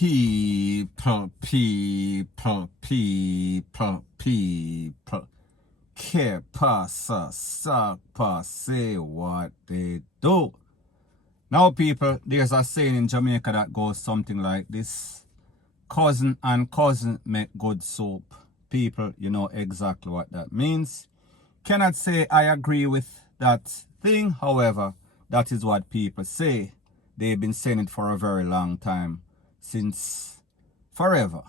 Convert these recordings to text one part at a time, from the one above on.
People. Que pasa, sapa, say what they do. Now, people, there's a saying in Jamaica that goes something like this. Cousin and cousin make good soup. People, you know exactly what that means. Cannot say I agree with that thing. However, that is what people say. They've been saying it for a very long time. Since forever.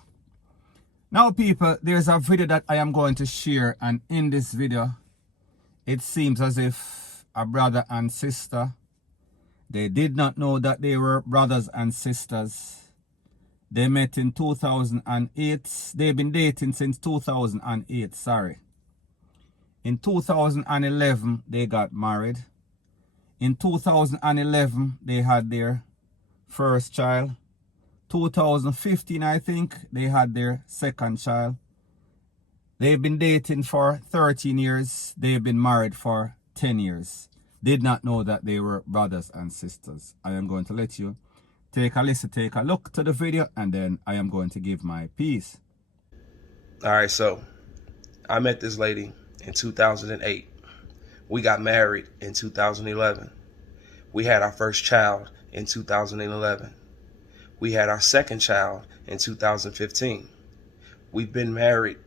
Now, people, there's a video that I am going to share. And in this video, it seems as if a brother and sister, they did not know that they were brothers and sisters. They met in 2008. They've been dating since 2008, sorry. In 2011, they got married. In 2011, they had their first child. 2015, I think, they had their second child. They've been dating for 13 years. They've been married for 10 years. Did not know that they were brothers and sisters. I am going to let you take a listen, take a look to the video, and then I am going to give my piece. All right, so I met this lady in 2008. We got married in 2011. We had our first child in 2011. We had our second child in 2015. We've been married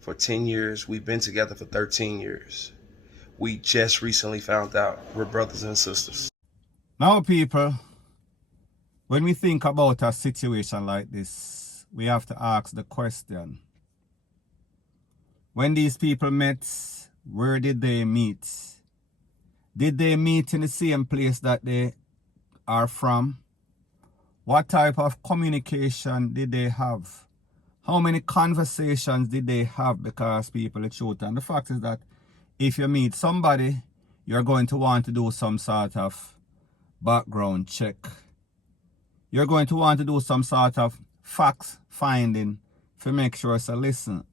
for 10 years. We've been together for 13 years. We just recently found out we're brothers and sisters. Now, people, when we think about a situation like this, we have to ask the question. When these people met, where did they meet? Did they meet in the same place that they are from? What type of communication did they have? How many conversations did they have? Because people, the truth and the fact is that if you meet somebody, you're going to want to do some sort of background check. You're going to want to do some sort of facts finding to make sure. So listen,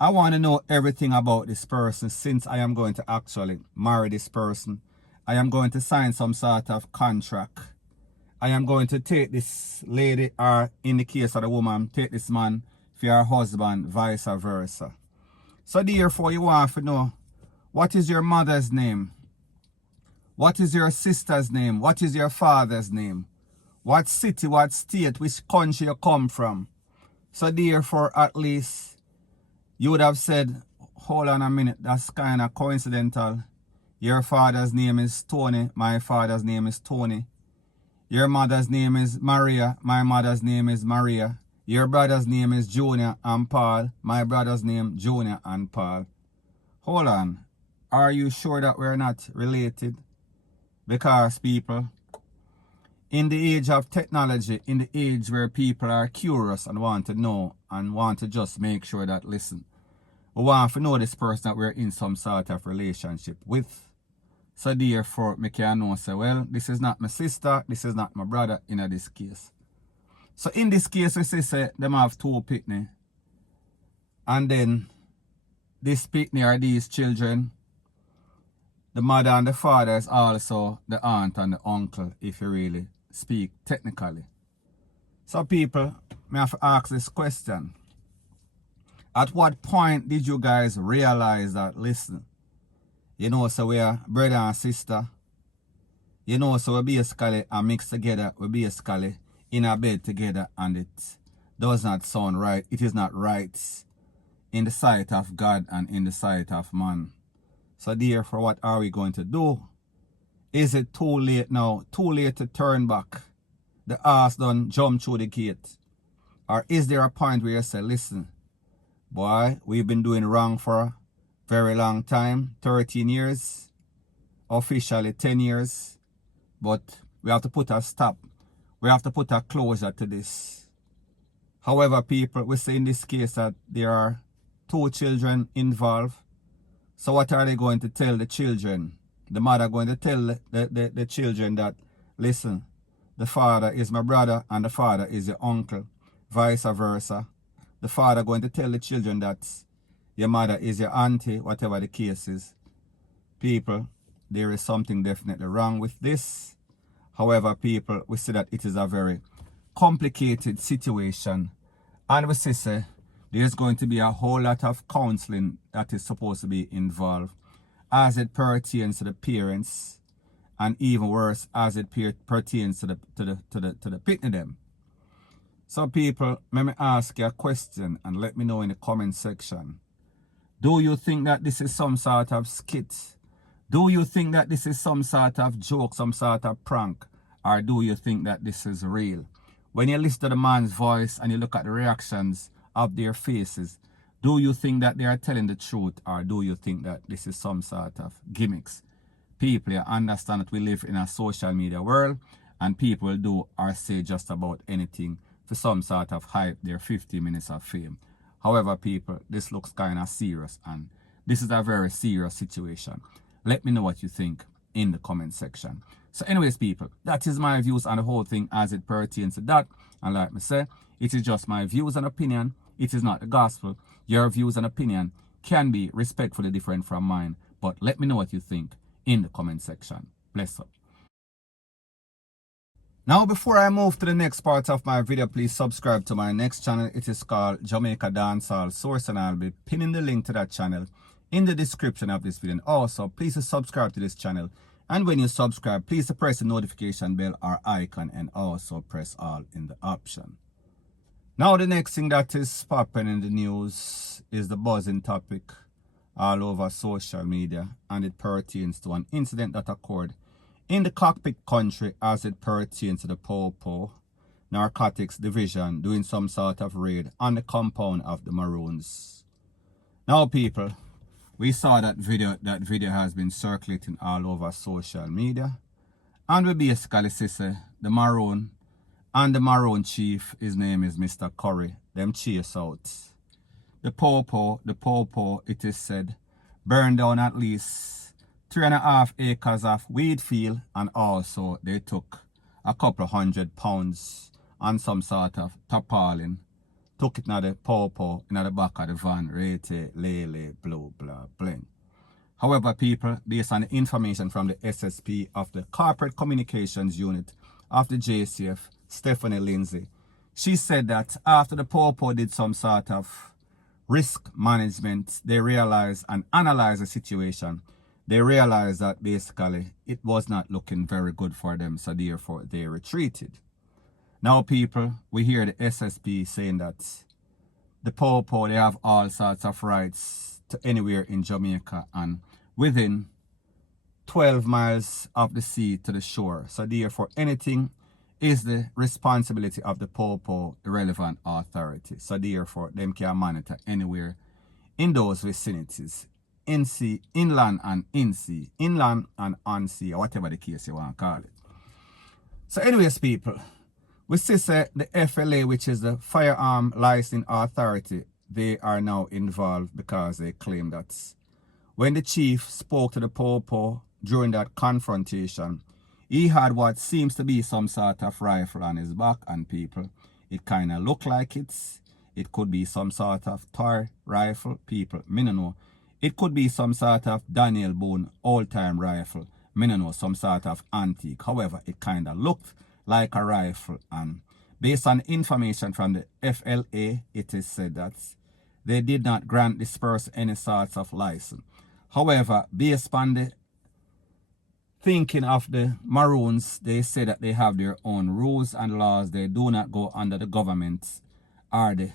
I want to know everything about this person since I am going to actually marry this person. I am going to sign some sort of contract. I am going to take this lady, or in the case of the woman, take this man for your husband, vice versa. So therefore, you want to know, what is your mother's name? What is your sister's name? What is your father's name? What city, what state, which country you come from? So therefore, at least, you would have said, hold on a minute, that's kind of coincidental. Your father's name is Tony, my father's name is Tony. Your mother's name is Maria, my mother's name is Maria. Your brother's name is Junior and Paul, my brother's name Junior and Paul. Hold on, are you sure that we're not related? Because people, in the age of technology, in the age where people are curious and want to know and want to just make sure that, listen, we want to know this person that we're in some sort of relationship with. So therefore, I can know, say, well, this is not my sister, this is not my brother in this case. So in this case, we say them have two pitney. And then this pitney are these children. The mother and the father is also the aunt and the uncle, if you really speak technically. So people, I have to ask this question. At what point did you guys realize that, listen, you know, so we are brother and sister. You know, so we basically are mixed together. We basically in a bed together, and it does not sound right. It is not right in the sight of God and in the sight of man. So therefore, what are we going to do? Is it too late now? Too late to turn back? The ass done jump through the gate? Or is there a point where you say, listen, boy, we've been doing wrong for a very long time, 13 years, officially 10 years, but we have to put a stop. We have to put a closure to this. However, people, we say in this case that there are two children involved. So what are they going to tell the children? The mother going to tell the children that, listen, the father is my brother and the father is your uncle, vice versa. The father going to tell the children that your mother is your auntie, whatever the case is. People, there is something definitely wrong with this. However, people, we see that it is a very complicated situation. And we say there's going to be a whole lot of counseling that is supposed to be involved as it pertains to the parents, and even worse as it pertains to the pitney them. So people, let me ask you a question and let me know in the comment section. Do you think that this is some sort of skit? Do you think that this is some sort of joke, some sort of prank? Or do you think that this is real? When you listen to the man's voice and you look at the reactions of their faces, do you think that they are telling the truth, or do you think that this is some sort of gimmicks? People, you understand that we live in a social media world and people will do or say just about anything for some sort of hype, their 50 minutes of fame. However, people, this looks kind of serious and this is a very serious situation. Let me know what you think in the comment section. So anyways, people, that is my views on the whole thing as it pertains to that. And like me say, it is just my views and opinion. It is not the gospel. Your views and opinion can be respectfully different from mine. But let me know what you think in the comment section. Bless up. Now, before I move to the next part of my video, please subscribe to my next channel. It is called Jamaica Dancehall Source, and I'll be pinning the link to that channel in the description of this video. And also, please subscribe to this channel. And when you subscribe, please press the notification bell or icon and also press all in the option. Now, the next thing that is popping in the news is the buzzing topic all over social media, and it pertains to an incident that occurred in the cockpit country as it pertains to the Popo Narcotics Division doing some sort of raid on the compound of the Maroons. Now, people, we saw that video. That video has been circulating all over social media, and we basically say the Maroon and the Maroon chief, his name is Mr. Curry, them chase out the Popo, it is said, burned down at least 3.5 acres of weed field, and also they took a couple £100 on some sort of tarpaulin, took it in the Popo in the back of the van, rate, lele, blue, blah, bling. However, people, based on the information from the SSP of the Corporate Communications Unit of the JCF, Stephanie Lindsay, she said that after the Popo did some sort of risk management, they realized and analyzed the situation. They realized that basically it was not looking very good for them, so therefore they retreated. Now, people, we hear the SSP saying that the Popo, they have all sorts of rights to anywhere in Jamaica and within 12 miles of the sea to the shore. So therefore anything is the responsibility of the Popo, the relevant authority. So therefore, them can monitor anywhere in those vicinities, in sea, inland and in sea, inland and on sea, or whatever the case you want to call it. So anyways, people, we see the FLA, which is the Firearm Licensing Authority, they are now involved because they claim that when the chief spoke to the Popo during that confrontation, he had what seems to be some sort of rifle on his back, and people, it kind of looked like it could be some sort of toy rifle, people, me no know. It could be some sort of Daniel Boone old-time rifle, me no know, some sort of antique. However, it kind of looked like a rifle, and based on information from the FLA, it is said that they did not grant this person any sorts of license. However, based on the thinking of the Maroons, they say that they have their own rules and laws. They do not go under the government or the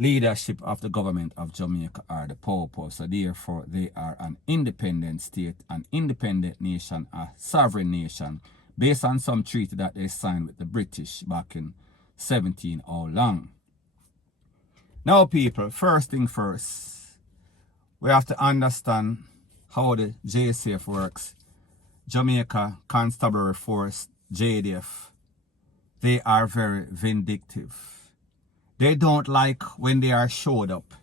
leadership of the government of Jamaica or the Popo. So therefore, they are an independent state, an independent nation, a sovereign nation, based on some treaty that they signed with the British back in 17 how long. Now, people, first thing first, we have to understand how the JCF works. Jamaica Constabulary Force, JDF, they are very vindictive. They don't like when they are showed up,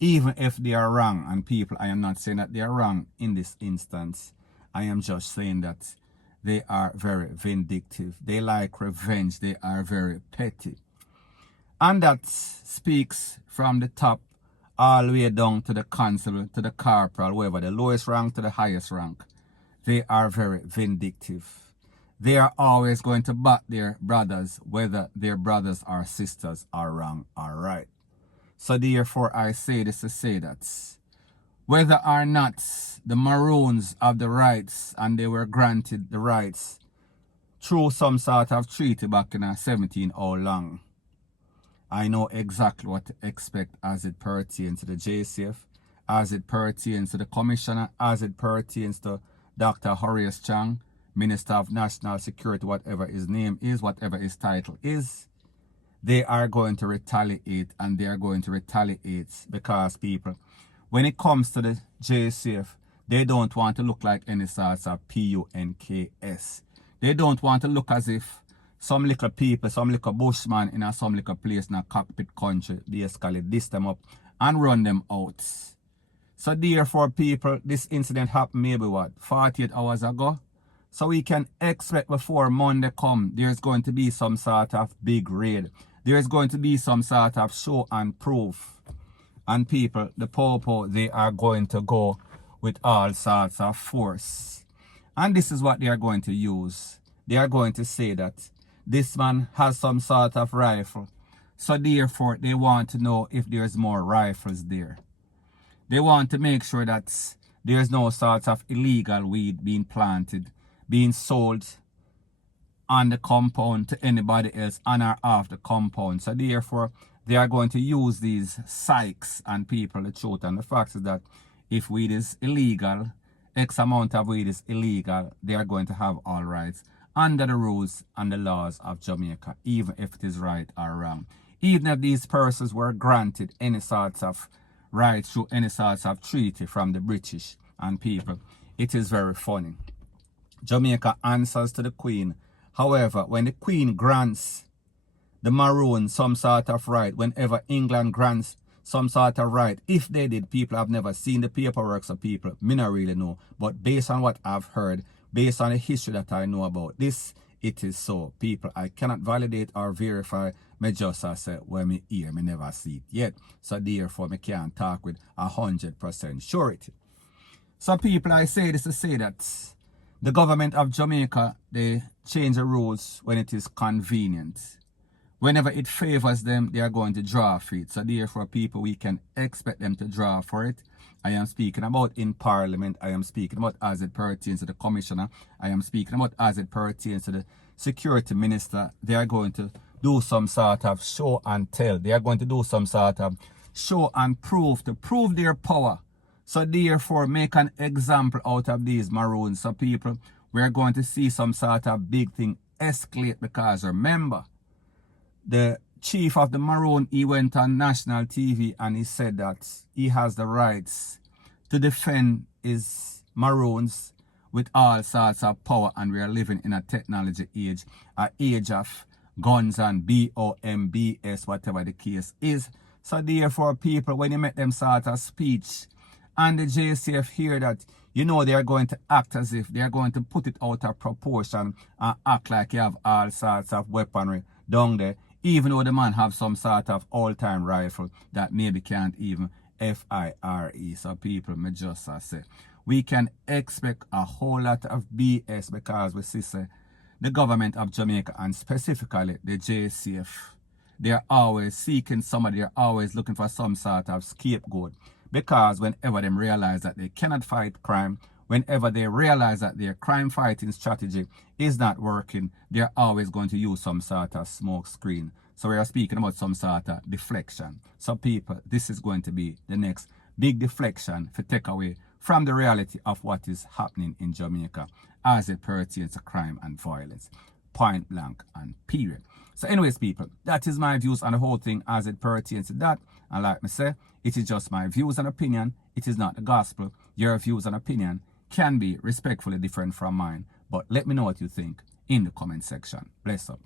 even if they are wrong. And people, I am not saying that they are wrong in this instance. I am just saying that they are very vindictive. They like revenge. They are very petty. And that speaks from the top all the way down to the constable, to the corporal, whoever, the lowest rank to the highest rank. They are very vindictive. they are always going to back their brothers, whether their brothers or sisters are wrong or right. So therefore I say this to say that whether or not the Maroons have the rights and they were granted the rights through some sort of treaty back in 17 how long, I know exactly what to expect as it pertains to the JCF, as it pertains to the Commissioner, as it pertains to Dr. Horace Chang, Minister of National Security, whatever his name is, whatever his title is. They are going to retaliate, and they are going to retaliate because people, when it comes to the JCF, they don't want to look like any sorts of PUNKS. They don't want to look as if some little people, some little bushman in some little place in a cockpit country, basically diss them up and run them out. So therefore, people, this incident happened maybe what, 48 hours ago? So we can expect before Monday come, there's going to be some sort of big raid. There's going to be some sort of show and proof. And people, the Popo, they are going to go with all sorts of force. And this is what they are going to use. They are going to say that this man has some sort of rifle. So therefore, they want to know if there's more rifles there. They want to make sure that there's no sort of illegal weed being planted, being sold on the compound to anybody else on or off the compound. So therefore, they are going to use these psychs and people. The truth and the fact is that if weed is illegal, X amount of weed is illegal, they are going to have all rights under the rules and the laws of Jamaica, even if it is right or wrong. Even if these persons were granted any sorts of rights through any sorts of treaty from the British and people, it is very funny. Jamaica answers to the Queen. However, when the Queen grants the Maroon some sort of right, whenever England grants some sort of right, if they did, people have never seen the paperwork, so people, me not really know. But based on what I've heard, based on the history that I know about this, it is so. People, I cannot validate or verify. Me just say, when me hear, me never see it yet. So therefore, me can't talk with 100% surety. So people, I say this to say that the government of Jamaica, they change the rules when it is convenient. Whenever it favors them, they are going to draw for it. So therefore, people, we can expect them to draw for it. I am speaking about in Parliament. I am speaking about as it pertains to the Commissioner. I am speaking about as it pertains to the Security Minister. They are going to do some sort of show and tell. They are going to do some sort of show and prove, to prove their power. So therefore, make an example out of these Maroons. So people, we are going to see some sort of big thing escalate, because remember, the chief of the Maroon, he went on national TV and he said that he has the rights to defend his Maroons with all sorts of power, and we are living in a technology age, an age of guns and BOMBS, whatever the case is. So therefore, people, when you make them sort of speech and the JCF hear that, you know, they are going to act as if they are going to put it out of proportion and act like you have all sorts of weaponry down there, even though the man have some sort of all-time rifle that maybe can't even fire. So people, me just say, we can expect a whole lot of BS, because we see the government of Jamaica, and specifically the JCF, they are always seeking somebody, they are always looking for some sort of scapegoat. Because whenever they realize that they cannot fight crime, whenever they realize that their crime fighting strategy is not working, they're always going to use some sort of smoke screen. So we are speaking about some sort of deflection. So people, this is going to be the next big deflection for take away from the reality of what is happening in Jamaica as it pertains to crime and violence. Point blank and period. So anyways, people, that is my views on the whole thing as it pertains to that. And like me say, it is just my views and opinion. It is not the gospel. Your views and opinion can be respectfully different from mine. But let me know what you think in the comment section. Bless up.